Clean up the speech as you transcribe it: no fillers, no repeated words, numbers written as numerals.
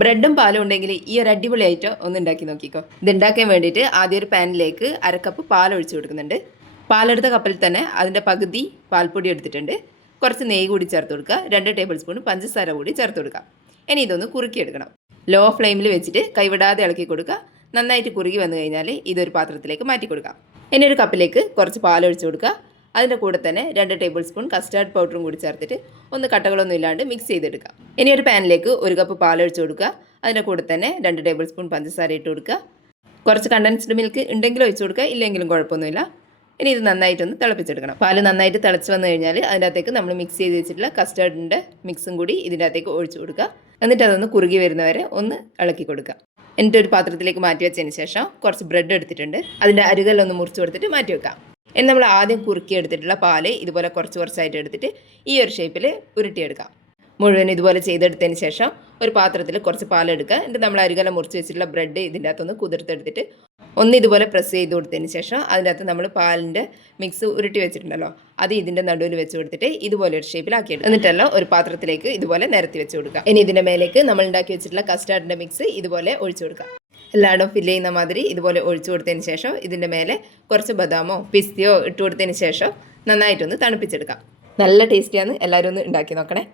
ബ്രെഡും പാലും ഉണ്ടെങ്കിൽ ഈ ഒരു അടിപൊളി ഐറ്റം ഒന്ന് ഉണ്ടാക്കി നോക്കിക്കോ. ഇത് ഉണ്ടാക്കാൻ വേണ്ടിയിട്ട് ആദ്യം ഒരു പാനിലേക്ക് 1/2 കപ്പ് പാൽ ഒഴിച്ചു കൊടുക്കുന്നുണ്ട്. പാലെടുത്ത കപ്പിൽ തന്നെ അതിൻ്റെ പകുതി പാൽപ്പൊടി എടുത്തിട്ടുണ്ട്. കുറച്ച് നെയ്യ് കൂടി ചേർത്ത് കൊടുക്കുക. 2 ടേബിൾ സ്പൂൺ പഞ്ചസാര കൂടി ചേർത്ത് കൊടുക്കുക. ഇനി ഇതൊന്ന് കുറുക്കിയെടുക്കണം. ലോ ഫ്ലെയിമിൽ വെച്ചിട്ട് കൈവിടാതെ ഇളക്കി കൊടുക്കുക. നന്നായിട്ട് കുറുകി വന്നു കഴിഞ്ഞാൽ ഇതൊരു പാത്രത്തിലേക്ക് മാറ്റി കൊടുക്കാം. ഇനി ഒരു കപ്പിലേക്ക് കുറച്ച് പാൽ ഒഴിച്ചു കൊടുക്കുക. അതിൻ്റെ കൂടെ തന്നെ 2 ടേബിൾ സ്പൂൺ കസ്റ്റാർഡ് പൗഡറും കൂടി ചേർത്തിട്ട് ഒന്ന് കട്ടകളൊന്നും ഇല്ലാണ്ട് മിക്സ് ചെയ്തെടുക്കാം. ഇനി ഒരു പാനിലേക്ക് 1 കപ്പ് പാൽ ഒഴിച്ചു കൊടുക്കുക. അതിൻ്റെ കൂടെ തന്നെ 2 ടേബിൾ സ്പൂൺ പഞ്ചസാര ഇട്ട് കൊടുക്കുക. കുറച്ച് കണ്ടൻസ്ഡ് മിൽക്ക് ഉണ്ടെങ്കിലും ഒഴിച്ചു കൊടുക്കുക, ഇല്ലെങ്കിലും കുഴപ്പമൊന്നുമില്ല. ഇനി ഇത് നന്നായിട്ടൊന്ന് തിളപ്പിച്ചെടുക്കണം. പാല് നന്നായിട്ട് തിളച്ച് വന്നു കഴിഞ്ഞാൽ അതിൻ്റെ അകത്തേക്ക് നമ്മൾ മിക്സ് ചെയ്ത് വെച്ചിട്ടുള്ള കസ്റ്റാർഡിൻ്റെ മിക്സും കൂടി ഇതിൻ്റെ അകത്തേക്ക് ഒഴിച്ചു കൊടുക്കുക. എന്നിട്ട് അതൊന്ന് കുറുകി വരുന്നവരെ ഒന്ന് ഇളക്കി കൊടുക്കുക. എന്നിട്ട് ഒരു പാത്രത്തിലേക്ക് മാറ്റി വെച്ചതിന് ശേഷം കുറച്ച് ബ്രെഡ് എടുത്തിട്ടുണ്ട്. അതിൻ്റെ അരികെല്ലൊന്ന് മുറിച്ച് കൊടുത്തിട്ട് മാറ്റി വെക്കാം. ഇനി നമ്മൾ ആദ്യം കുറുക്കി എടുത്തിട്ടുള്ള പാല് ഇതുപോലെ കുറച്ചായിട്ട് എടുത്തിട്ട് ഈ ഒരു ഷേപ്പിൽ ഉരുട്ടിയെടുക്കാം. മുഴുവൻ ഇതുപോലെ ചെയ്തെടുത്തതിന് ശേഷം ഒരു പാത്രത്തിൽ കുറച്ച് പാലെടുക്കുക. എന്നിട്ട് നമ്മൾ അരികെല്ലാം മുറിച്ച് വെച്ചിട്ടുള്ള ബ്രെഡ് ഇതിൻ്റെ അകത്തൊന്ന് കുതിർത്തെടുത്തിട്ട് ഒന്ന് ഇതുപോലെ പ്രസ് ചെയ്ത് കൊടുത്തതിന് ശേഷം അതിൻ്റെ അകത്ത് നമ്മൾ പാലിൻ്റെ മിക്സ് ഉരുട്ടി വെച്ചിട്ടുണ്ടല്ലോ, അത് ഇതിൻ്റെ നടുവിൽ വെച്ച് കൊടുത്തിട്ട് ഇതുപോലെ ഒരു ഷേപ്പിലാക്കിയെടുക്കും. എന്നിട്ടെല്ലാം ഒരു പാത്രത്തിലേക്ക് ഇതുപോലെ നിരത്തി വെച്ച് കൊടുക്കുക. ഇനി ഇതിൻ്റെ മേലേക്ക് നമ്മൾ ഉണ്ടാക്കി വെച്ചിട്ടുള്ള കസ്റ്റാർഡിൻ്റെ മിക്സ് ഇതുപോലെ ഒഴിച്ചു കൊടുക്കുക. എല്ലായിടവും ഫില്ല് ചെയ്യുന്ന മാതിരി ഇതുപോലെ ഒഴിച്ചു കൊടുത്തതിന് ശേഷം ഇതിൻ്റെ മേലെ കുറച്ച് ബദാമോ പിസ്തയോ ഇട്ട് കൊടുത്തതിന് ശേഷം നന്നായിട്ടൊന്ന് തണുപ്പിച്ചെടുക്കാം. നല്ല ടേസ്റ്റിയാണ്. എല്ലാവരും ഒന്ന് ഉണ്ടാക്കി നോക്കണേ.